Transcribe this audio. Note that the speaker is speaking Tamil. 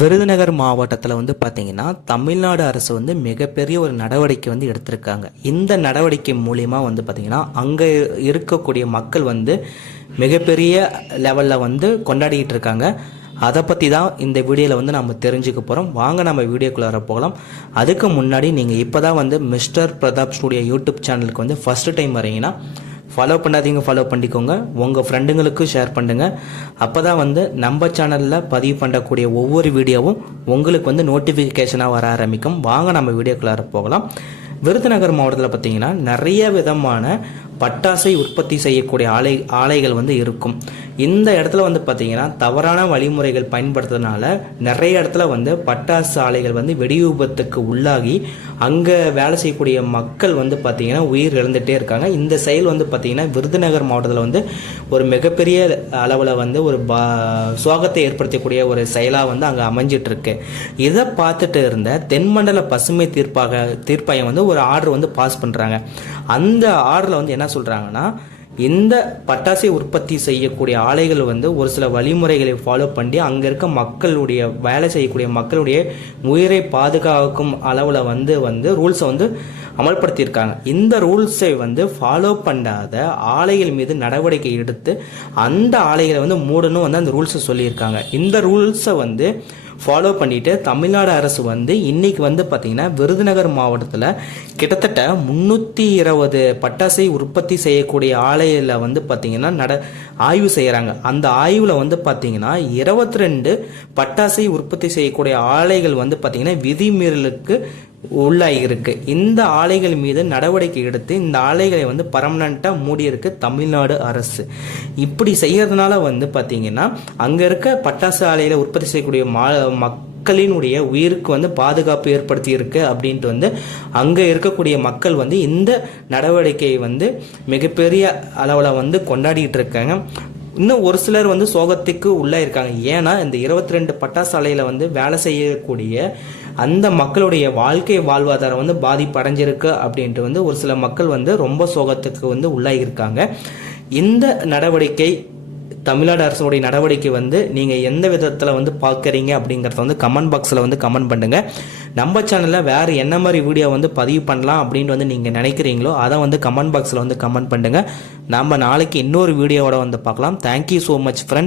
விருதுநகர் மாவட்டத்தில் வந்து பார்த்திங்கன்னா தமிழ்நாடு அரசு வந்து மிகப்பெரிய ஒரு நடவடிக்கை வந்து எடுத்திருக்காங்க. இந்த நடவடிக்கை மூலிமா வந்து பார்த்திங்கன்னா அங்கே இருக்கக்கூடிய மக்கள் வந்து மிகப்பெரிய லெவலில் வந்து கொண்டாடிக்கிட்டு இருக்காங்க. அதை பற்றி தான் இந்த வீடியோவில் வந்து நம்ம தெரிஞ்சுக்க போகிறோம். வாங்க நம்ம வீடியோக்குள்ளார போகலாம். அதுக்கு முன்னாடி நீங்கள் இப்போ தான் வந்து மிஸ்டர் பிரதாப் ஸ்டூடியோ யூடியூப் சேனலுக்கு வந்து ஃபஸ்ட்டு டைம் வரீங்கன்னா ஃபாலோ பண்ணாதீங்க, ஃபாலோ பண்ணிக்கோங்க. உங்கள் ஃப்ரெண்டுங்களுக்கும் ஷேர் பண்ணுங்கள். அப்போ தான் வந்து நம்ம சேனலில் பதிவு பண்ணக்கூடிய ஒவ்வொரு வீடியோவும் உங்களுக்கு வந்து நோட்டிஃபிகேஷனாக வர ஆரம்பிக்கும். வாங்க நம்ம வீடியோக்குள்ளார போகலாம். விருதுநகர் மாவட்டத்தில் பார்த்திங்கன்னா நிறைய விதமான பட்டாசை உற்பத்தி செய்யக்கூடிய ஆலைகள் வந்து இருக்கும். இந்த இடத்துல வந்து பார்த்திங்கன்னா தவறான வழிமுறைகள் பயன்படுத்துறதுனால நிறைய இடத்துல வந்து பட்டாசு ஆலைகள் வந்து வெடி விபத்துக்கு உள்ளாகி அங்கே வேலை செய்யக்கூடிய மக்கள் வந்து பார்த்திங்கன்னா உயிர் இழந்துகிட்டே இருக்காங்க. இந்த செயல் வந்து பார்த்திங்கன்னா விருதுநகர் மாவட்டத்தில் வந்து ஒரு மிகப்பெரிய அளவில் வந்து ஒரு சோகத்தை ஏற்படுத்தக்கூடிய ஒரு செயலாக வந்து அங்கே அமைஞ்சிட்ருக்கு. இதை பார்த்துட்டு இருந்த தென்மண்டல பசுமை தீர்ப்பாயம் வந்து ஒரு ஆர்டர் வந்து பாஸ் பண்ணுறாங்க. அந்த ஆர்டரில் வந்து என்ன சொல்கிறாங்கன்னா, இந்த பட்டாசை உற்பத்தி செய்யக்கூடிய ஆலைகள் வந்து ஒரு சில வழிமுறைகளை ஃபாலோ பண்ணி அங்கே இருக்க மக்களுடைய வேலை செய்யக்கூடிய மக்களுடைய உயிரை பாதுகாக்கும் அளவில் வந்து ரூல்ஸை வந்து அமல்படுத்தியிருக்காங்க. இந்த ரூல்ஸை வந்து ஃபாலோ பண்ணாத ஆலைகள் மீது நடவடிக்கை எடுத்து அந்த ஆலைகளை வந்து மூடணும் வந்து அந்த ரூல்ஸை சொல்லியிருக்காங்க. இந்த ரூல்ஸை வந்து ஃபாலோ பண்ணிட்டு தமிழ்நாடு அரசு வந்து இன்னைக்கு வந்து பார்த்திங்கன்னா விருதுநகர் மாவட்டத்தில் கிட்டத்தட்ட 320 பட்டாசை உற்பத்தி செய்யக்கூடிய ஆலையில் வந்து பார்த்திங்கன்னா ஆய்வு செய்கிறாங்க. அந்த ஆய்வில் வந்து பார்த்திங்கன்னா 22 பட்டாசை உற்பத்தி செய்யக்கூடிய ஆலைகள் வந்து பார்த்திங்கன்னா விதிமீறலுக்கு உள்ளாயிருக்கு. இந்த ஆலைகள் மீது நடவடிக்கை எடுத்து இந்த ஆலைகளை வந்து பர்மனண்ட்டாக மூடியிருக்கு தமிழ்நாடு அரசு. இப்படி செய்யறதுனால வந்து பார்த்திங்கன்னா அங்கே இருக்க பட்டாசு ஆலையில் உற்பத்தி செய்யக்கூடிய மக்களினுடைய உயிருக்கு வந்து பாதுகாப்பு ஏற்படுத்தி இருக்கு அப்படின்ட்டு வந்து அங்கே இருக்கக்கூடிய மக்கள் வந்து இந்த நடவடிக்கையை வந்து மிகப்பெரிய அளவில் வந்து கொண்டாடிட்டு இருக்காங்க. இன்னும் ஒரு சிலர் வந்து சோகத்துக்கு உள்ளாயிருக்காங்க. ஏன்னா இந்த 22 பட்டாசு ஆலையில் வந்து வேலை செய்யக்கூடிய அந்த மக்களுடைய வாழ்க்கை வாழ்வாதாரம் வந்து பாதிப்படைஞ்சிருக்கு அப்படின்ட்டு வந்து ஒரு சில மக்கள் வந்து ரொம்ப சோகத்துக்கு வந்து உள்ளாயிருக்காங்க. இந்த நடவடிக்கை தமிழ்நாடு அரசுடைய நடவடிக்கை வந்து நீங்கள் எந்த விதத்தில் வந்து பார்க்குறீங்க அப்படிங்கிறத வந்து கமெண்ட் பாக்ஸில் வந்து கமெண்ட் பண்ணுங்கள். நம்ம சேனலில் வேறு என்ன மாதிரி வீடியோ வந்து பதிவு பண்ணலாம் அப்படின்ட்டு வந்து நீங்கள் நினைக்கிறீங்களோ அதை வந்து கமெண்ட் பாக்ஸில் வந்து கமெண்ட் பண்ணுங்கள். நம்ம நாளைக்கு இன்னொரு வீடியோவோட வந்து பார்க்கலாம். Thank you so much friends.